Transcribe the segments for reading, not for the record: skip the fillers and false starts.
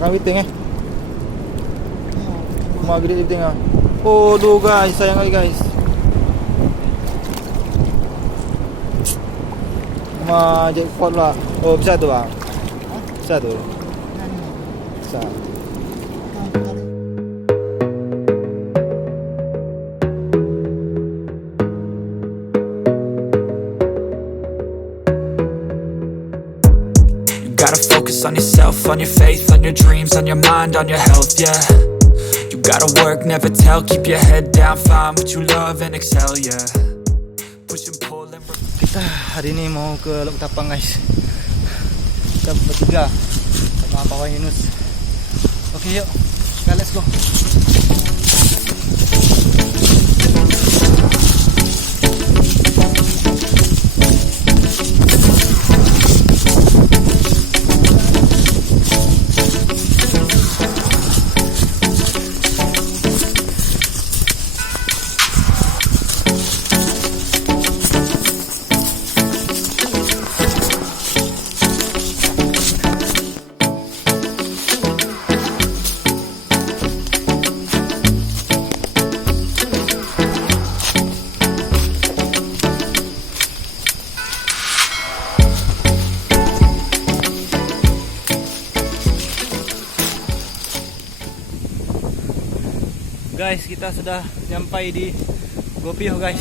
Makan biting Mak gede biting ah. Oh, duh guys, sayang kali guys. Ma jackpot lah. Oh, bisa tu bang. Bisa tu. Bisa. Gotta focus on yourself, on your faith, on your dreams, on your mind, on your health, yeah. You gotta work, never tell, keep your head down, find what you love and excel, yeah. Push and pull and Kita hari ni mau ke Lok Tapang guys. Kita bertiga sama Abang Yunus. Okey yuk, kita let's go. Guys, kita sudah sampai di Gopio guys.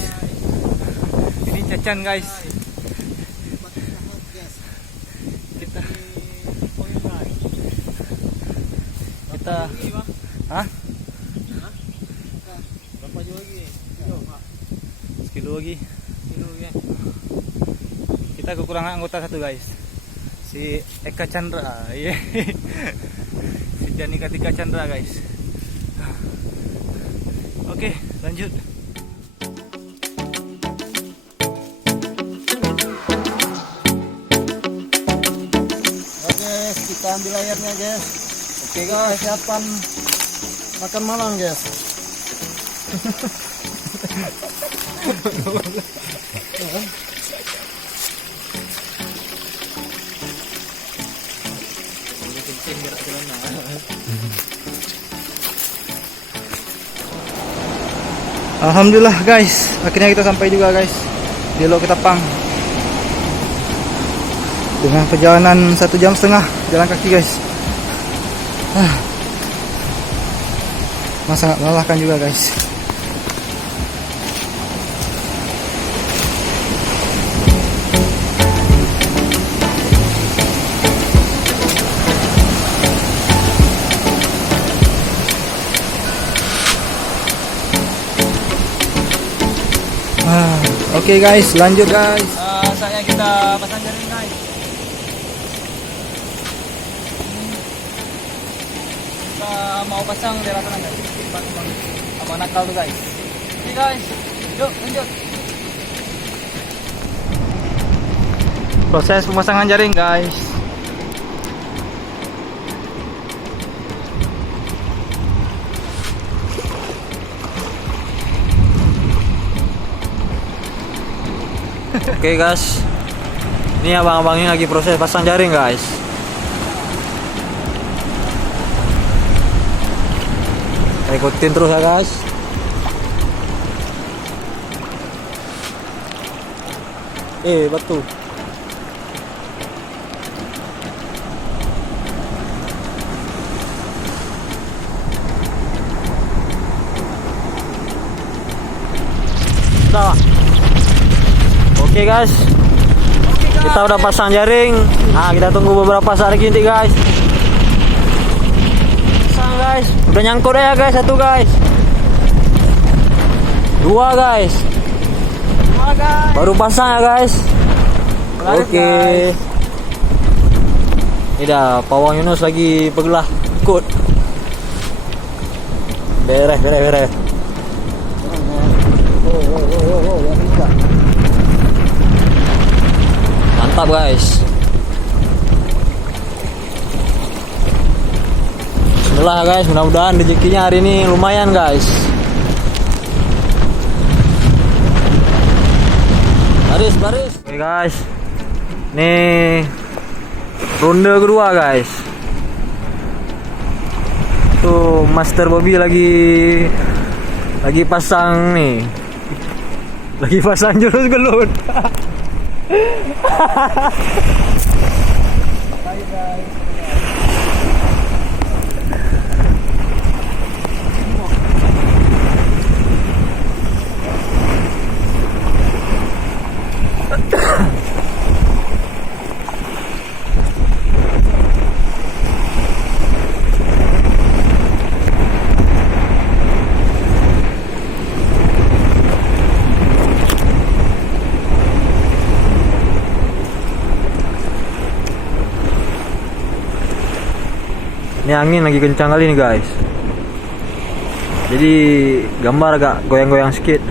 Ini Cacan guys. Kita hah? Berapa jauh lagi? Sekilo lagi. Kita kekurangan anggota satu guys. Si Eka Chandra. Si Jani Katika Chandra guys. Oke, lanjut. Oke, kita ambil airnya guys. Oke guys, siapkan makan malam guys. Alhamdulillah guys, akhirnya kita sampai juga guys di Lok Tapang. Dengan perjalanan 1,5 jam jalan kaki guys. Sangat melelahkan juga guys. Oke guys, lanjut guys. Saatnya kita pasang jaring guys. Kita mau pasang di lapangan guys. Abang nakal tuh guys. Oke guys, yuk lanjut. Proses pemasangan jaring guys. Oke guys, ini abang-abangnya lagi proses pasang jaring guys. Kita ikutin terus ya guys. Batu. Sudah. Oke guys, kita udah pasang jaring. Nah, kita tunggu beberapa saat lagi nanti guys. Pasang guys, udah nyangkut ya guys, satu guys, dua guys, baru pasang ya guys. Oke, ini dah Pawang Yunus lagi bergelah ikut. Beres. Mantap guys. Bismillah guys, mudah-mudahan rezekinya hari ini lumayan guys. Baris. Oke guys, nih ronde kedua guys. Tuh Master Bobby lagi pasang nih. Lagi pasang jurus gelut. Ini angin lagi kencang kali nih guys. Jadi gambar agak goyang-goyang sedikit.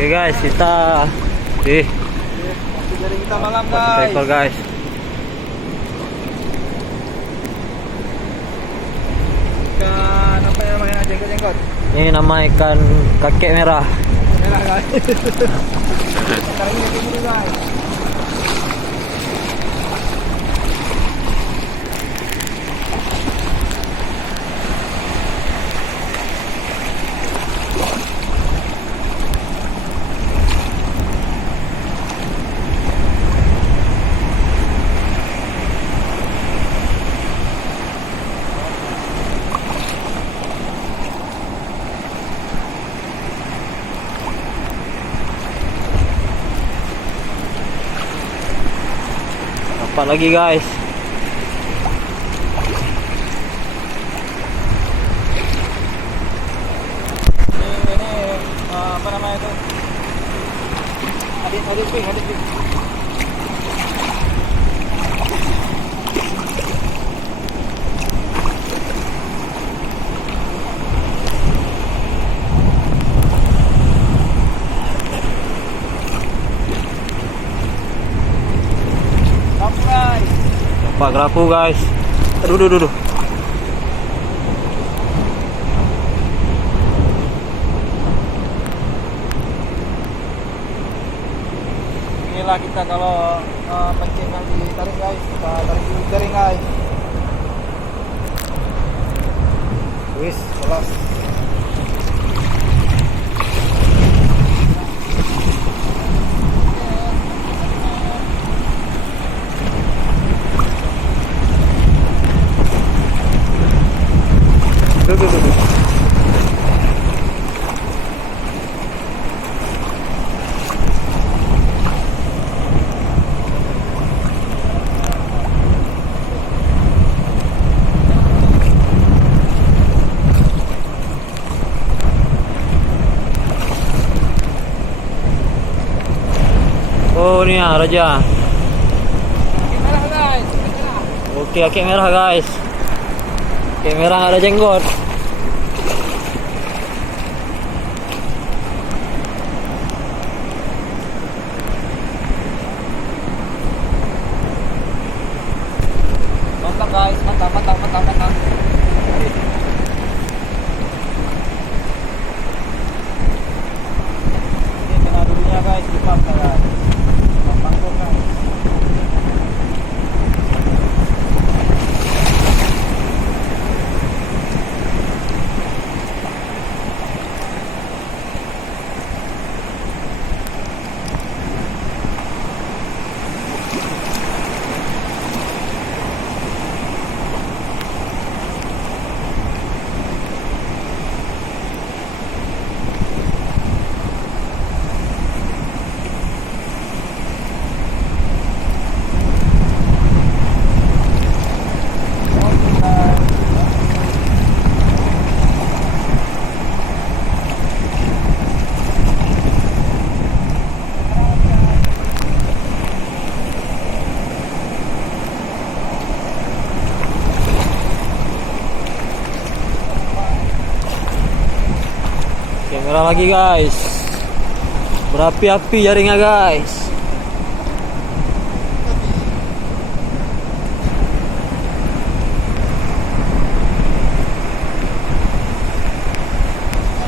Oke guys, kita Jaring kita malam guys. ekor guys. Ikan apa yang namanya jenggot-jenggot? Ini nama ikan kakek merah. Merah guys. Sekarang ini dulu guys. Dapat lagi guys. Ini apa namanya itu? Adit ping. Dapat kerapu guys. Aduh. Inilah kita kalau pancing yang ditarik guys, kita tarik di jaring guys. Wis, kelas. Tuh. Oh ini ya Raja. Merah guys. Oke, kakek merah guys. Kakek merah nggak ada jenggot. Mantap guys, mantap. Ini kena dulunya guys, dipas guys. Panggung guys. Merah lagi guys. Berapi-api jaringnya guys.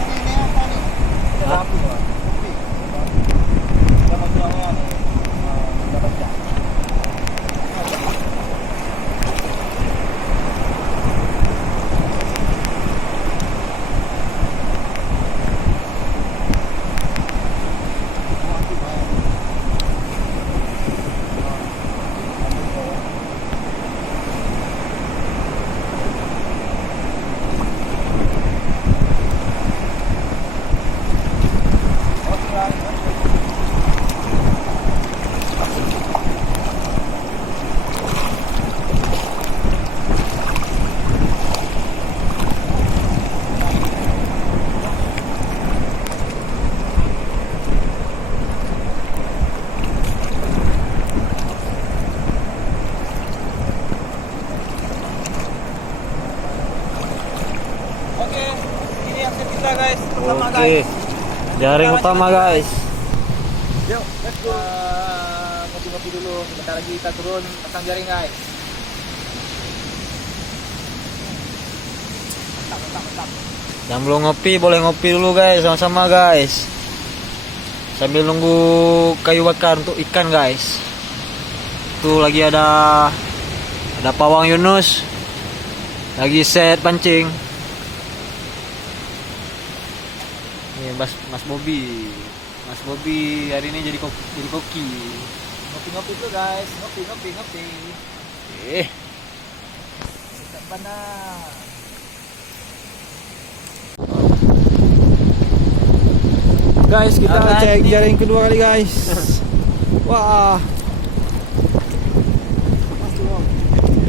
Ini apa nih? Ada api Pak. Api. Jangan jangan. Dapat ya. Oke, ini aksi kita guys, pertama Oke. guys. Jaring utama guys. Yuk, let's go. Ngopi-ngopi dulu, sebentar lagi kita turun pasang jaring guys. Mantap. Yang belum ngopi boleh ngopi dulu guys, sama-sama guys. Sambil nunggu kayu bakar untuk ikan guys. Tuh lagi ada pawang Yunus. Lagi set pancing. Ini Mas Bobby. Mas Bobby hari ini jadi koki. Ngopi-ngopi dulu guys, ngopi. Ikan bandar. Guys, kita Alright, cek ini. jaring kedua kali guys. Wah.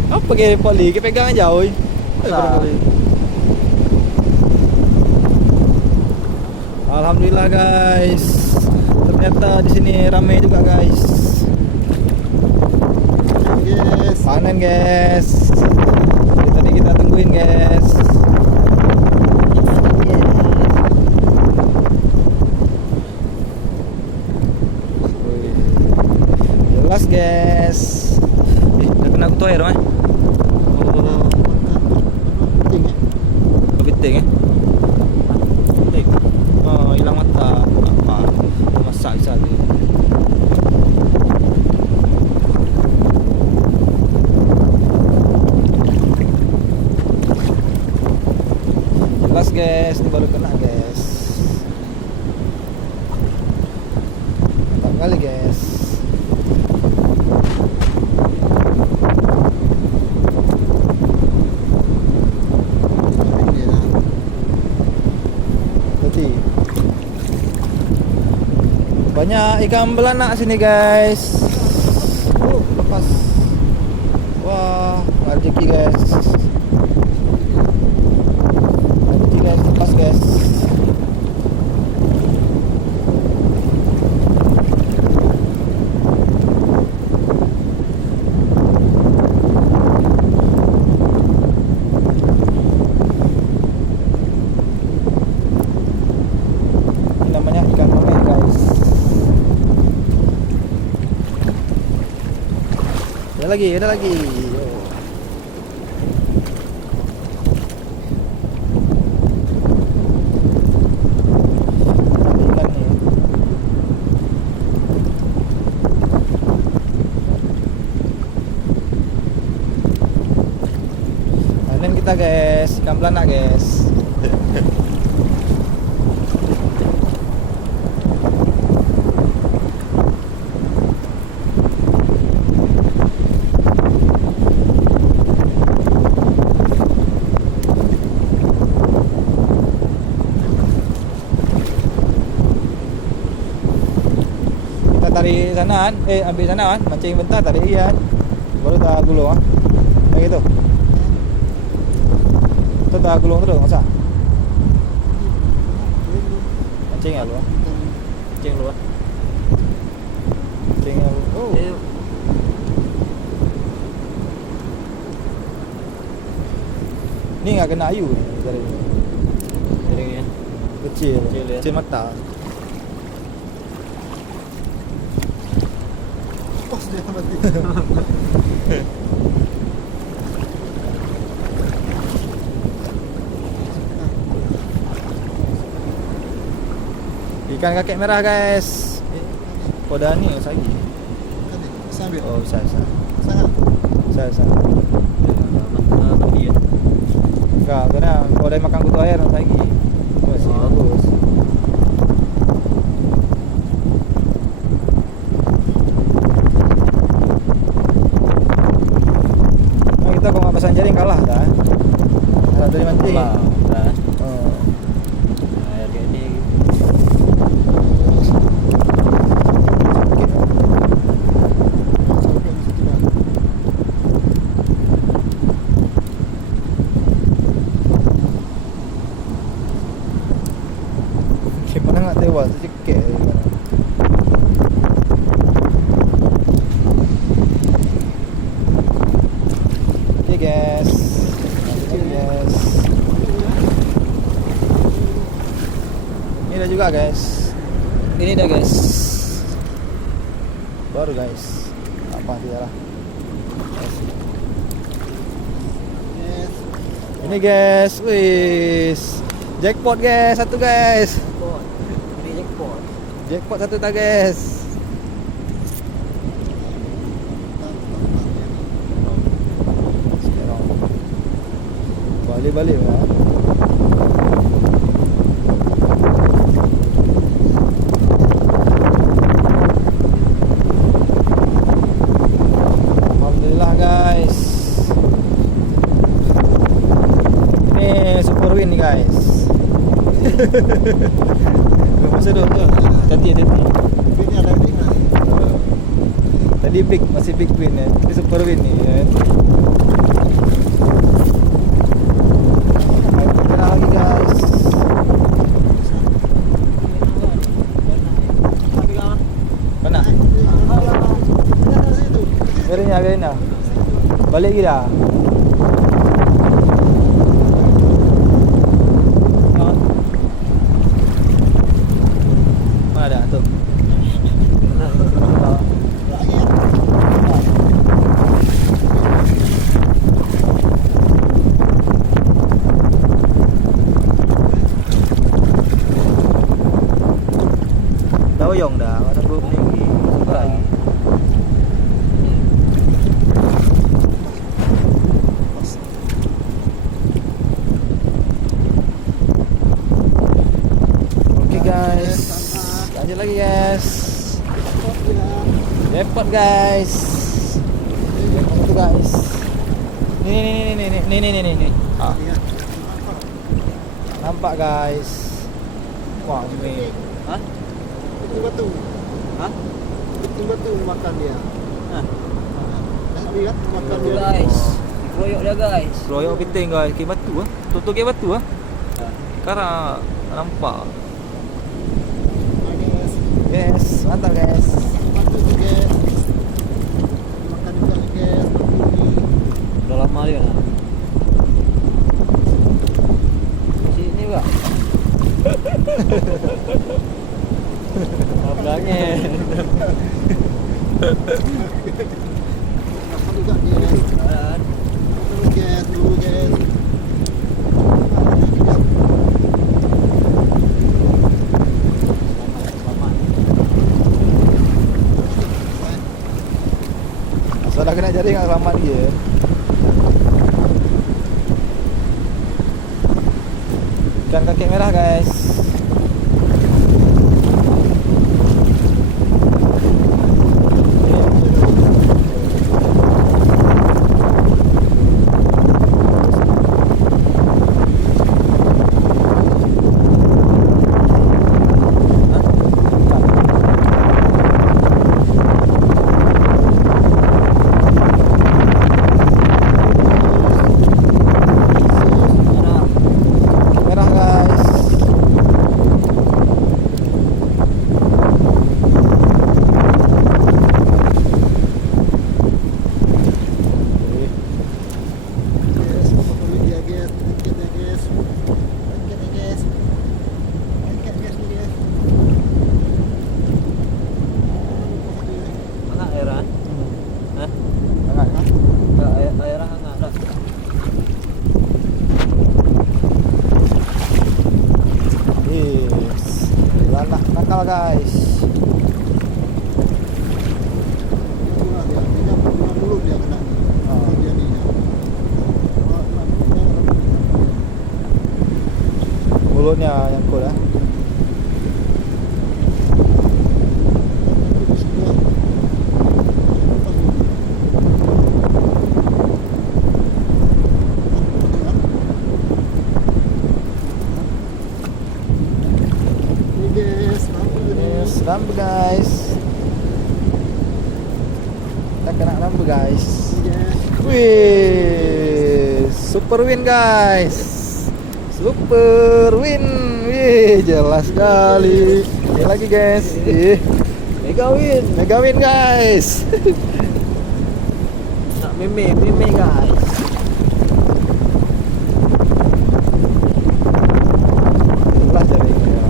Apa kayak poli? Kita pegang aja, oi. Masa? Alhamdulillah guys. Ternyata di sini ramai juga guys. Panen guys. Jadi tadi kita tungguin guys. Jelas guys. Udah kena kutu air mah. Kepiting ya. Oh, hilang mata. Apa? Masak bisa tu. Jelas guys, ini baru kena guys. Mantap kali guys. Berarti banyak ikan belanak sini guys. Lepas. Wah, rezeki guys. Rezeki guys, lepas guys. Ini namanya ikan pamer guys. Ada lagi. Yo. Ikan nih. Panen kita guys, ikan belanak guys. Kita tarik sanaan, ambil sanaan, mancing bentar tarik ikan. Baru tak gulung ah. Kayak gitu. Itu tak gulung terus masa. Mancing ya lu. Mancing lu. Mancing lu. Oh. Ini enggak kena ayu nih jaringnya. Jaringnya. Kecil. Kecil, ya. Kecil mata. Pas dia mati. Ikan kakek merah guys. Kodani lagi. Sambil. Oh bisa. Sangat. Bisa. Iya. Enggak, karena kalau dia makan kutu air lagi. Masih Oh. bagus. Nah, kita kalau nggak pasang jaring kalah dah. Ada dari mati. Lah, udah. Oh. Air kayak ini. Sampai di situ dah. Gimana nggak tewas cekek. Oke guys. Oke guys. Ini ada juga guys. Ini dah guys. Baru guys. Apa tidak lah. Yes. Ini guys, wis. Jackpot guys, satu guys. Ini jackpot. Jackpot satu tak guys. Sekarang balik lah. Alhamdulillah guys. Ini super win nih guys. Masa dulu tadi. Ini ada yang terima. Tadi big, masih big win ya. Ini super win nih ya. Ayo kita lagi guys. Mana? Biarin dah. Balik gila. Mana dah tu? Doyong dah, mana belum tinggi. Suka lagi. Oke guys, lanjut lagi guys. Jackpot guys. Jackpot itu guys. Nih. Ah, nampak guys. Wah ini. Hah? Itu batu. Hah? Itu batu makan dia. Hah? Lihat makan Tuh dia. guys. Dikeroyok dia guys. Royok piting guys, ke batu ah. Tutup ke batu ah. Karena nampak. Guys. Yes, mantap guys. Batu juga. Makan juga guys. Batu ini. Udah lama dia nah. Sini enggak? Abangnya. Makan juga guys. Dulu guys. Salah kena jaring nggak selamat dia. Ikan kaki merah guys. Merah guys. guys. Itulah dia mulut dia kena bagian ini. Mulutnya yang cool ya. Yes, lampu guys. Kita kena lampu guys. Wih, super win guys. Super win. Wih, jelas sekali. Ini lagi guys. Mega win guys. Nak meme guys. Jelas jaringnya.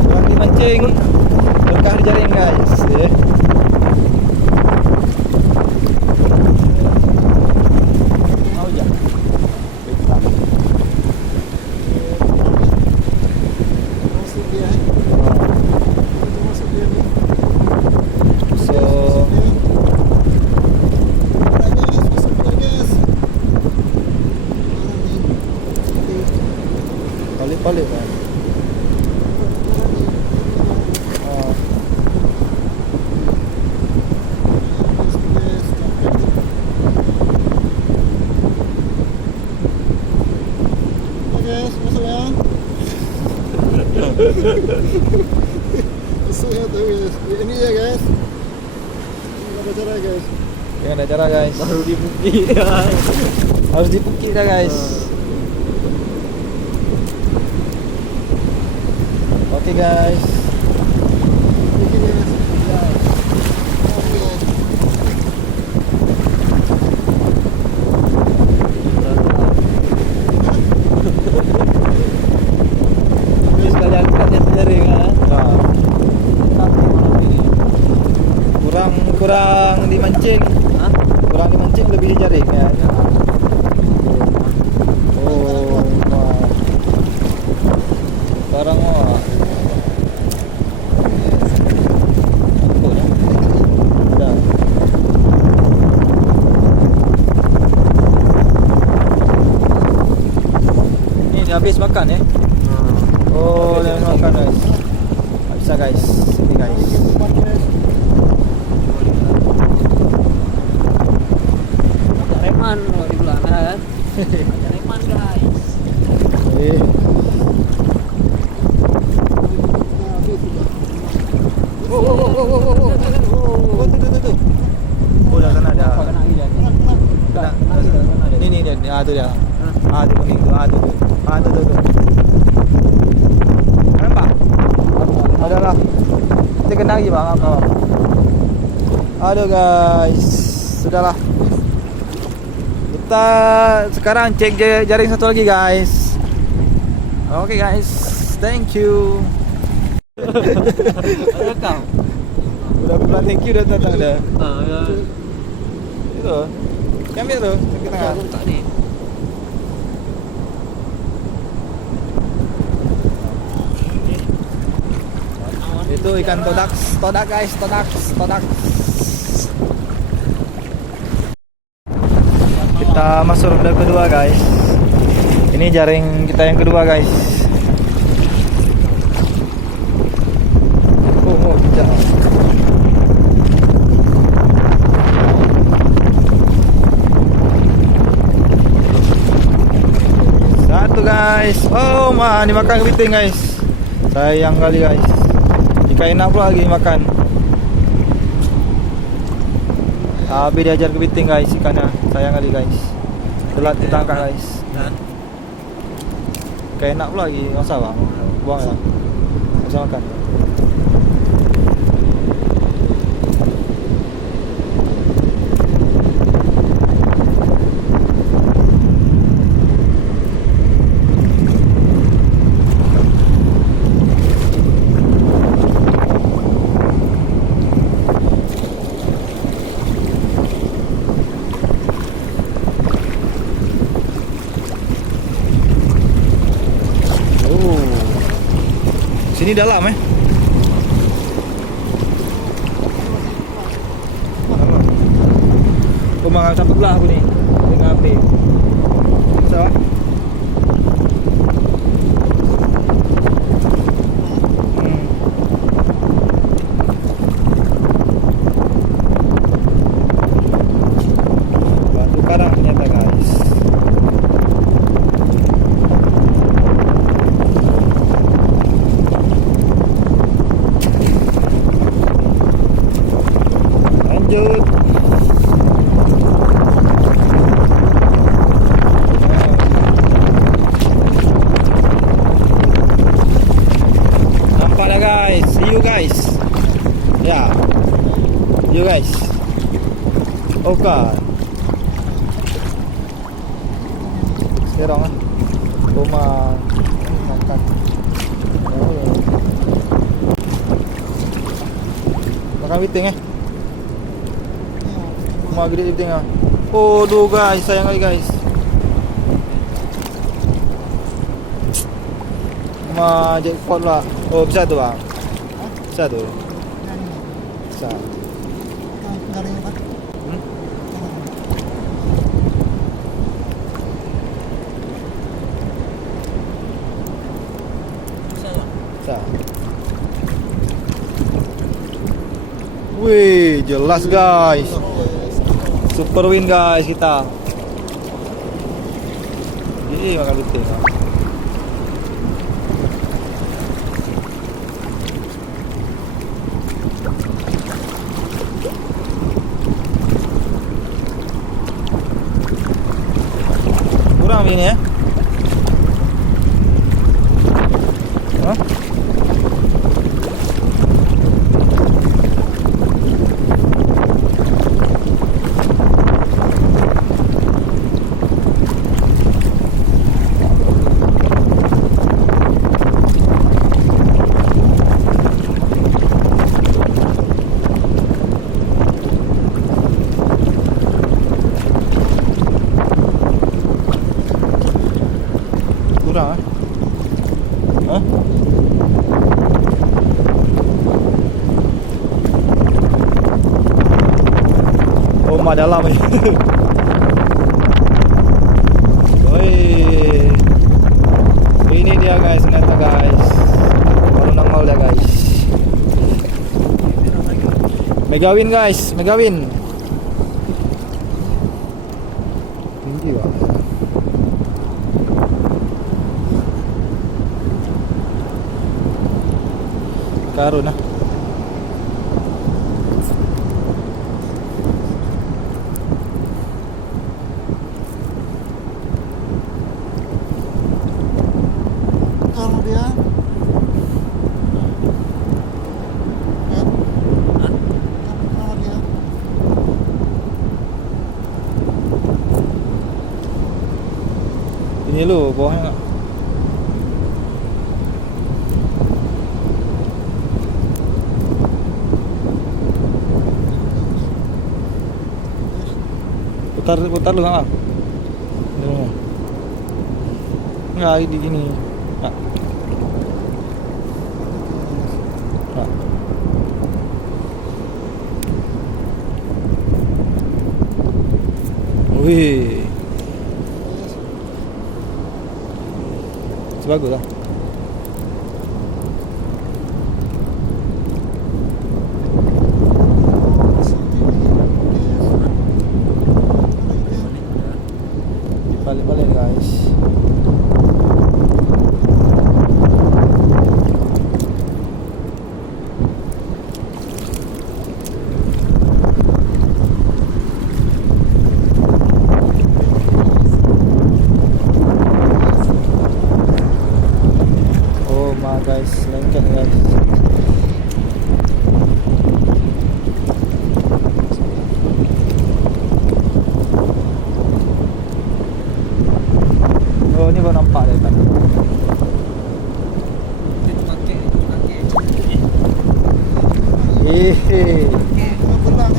Kurang dimancing. Berkah di jaring guys. Mau ya. Pintar. Masuk dia. Masuk dia nih. So, Masuk dia guys. balik-balik kan. Oh. Guys, masuk ya. Masuk ya tuh guys. Ini ya guys. Ini ada cara guys. Yang ada cara guys. Baru dibuki. Harus dipukul ya guys. Oke guys. Ini guys. Oke. Terus kalian lihat jaring kan. Nah, kurang dimancing. Hah? Kurang dimancing lebih di jaring ya. Oh, wah. Sekarang wah. Udah. Ini dia habis makan ya. Oh, dia habis makan guys. Tak bisa guys. Ini guys. Reman kalau di belakang kan. Ada reman guys. Eh, oh, tuh. Oh, dah sana dah. Apa kena dia nih? Kena. Ini dia. Ah, tu dia. Ah, tu kuning tu. Ah, tu. Ah, tu. Nampak? Ada lah. Kita kena lagi bang. Apa? Aduh guys. Sudahlah. Kita sekarang cek jaring satu lagi guys. Oke guys. Thank you. Ada kau. Udah bilang thank you dah datang dah. Ya. Itu. Ambil tu. Kita tengah. Aku tak nih. Itu ikan todak guys, todak. Kita masuk ronde kedua guys. Ini jaring kita yang kedua guys. Oh, tidak. Satu guys. Oh, dimakan kepiting guys. Sayang kali guys. Jika enak pula lagi makan. Habis diajar kepiting guys ikannya. Sayang kali guys. Telat ditangkap guys. Kayak enak pula lagi. Masa bang? Buang ya. Bisa makan. Ini dalam Dalam. Aku makan satu belah aku nih dengan HP. Bisa Pak? Batu karang ternyata guys. Lanjut. Nampak dah guys. See you guys. Ya. You guys. Okay. Serong rumah makan. Makan biting Rumah gede biting Oh, duh guys, sayang kali guys. Rumah jackpot lah. Oh, bisa tu bang. Bisa tu. Bisa. Bisa. Wih, jelas guys. Super win guys kita. Ini makan betul. Kurang ini ya. Hah? Kurang Hah? Oh, mah dalam ni. Oi. Ini dia guys, ternyata guys. Baru nongol dia guys. Megawin guys, Megawin. Tinggi banget. Karun Kalau dia kalau dia Ini lu bawahnya enggak? Putar lu enggak? Enggak, di gini. Enggak. Enggak. Wih. Bagus lah. Balik-balik guys. Oh my guys, lengket guys. Oh, ni baru nampak dari tadi. belang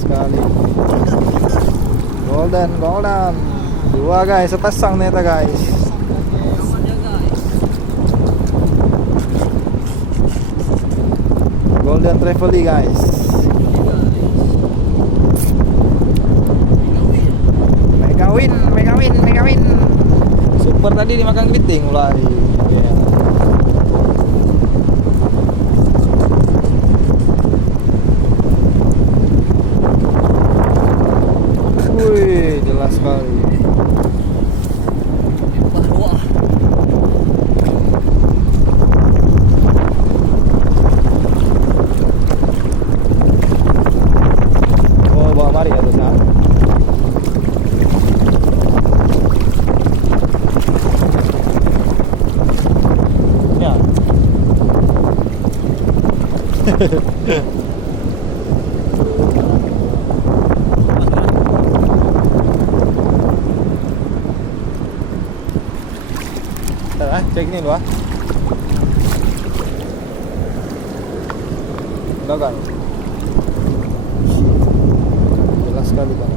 sekali. Golden. Dua guys, sepasang ternyata guys. Golden Trevally guys. Mega win. Super tadi dimakan kepiting mulai. Yeah. Wih, jelas sekali. Oh, bawa mari ya tuh. Ya. Cek ini loh. Gagal. Jelas sekali kan.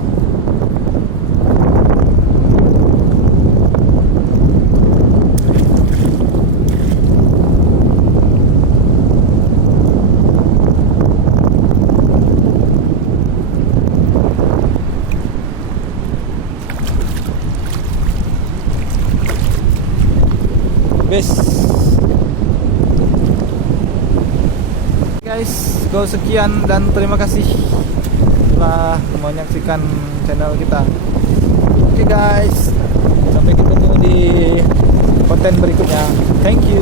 Guys, go sekian dan terima kasih telah menyaksikan channel kita. Oke guys, sampai ketemu di konten berikutnya. Thank you.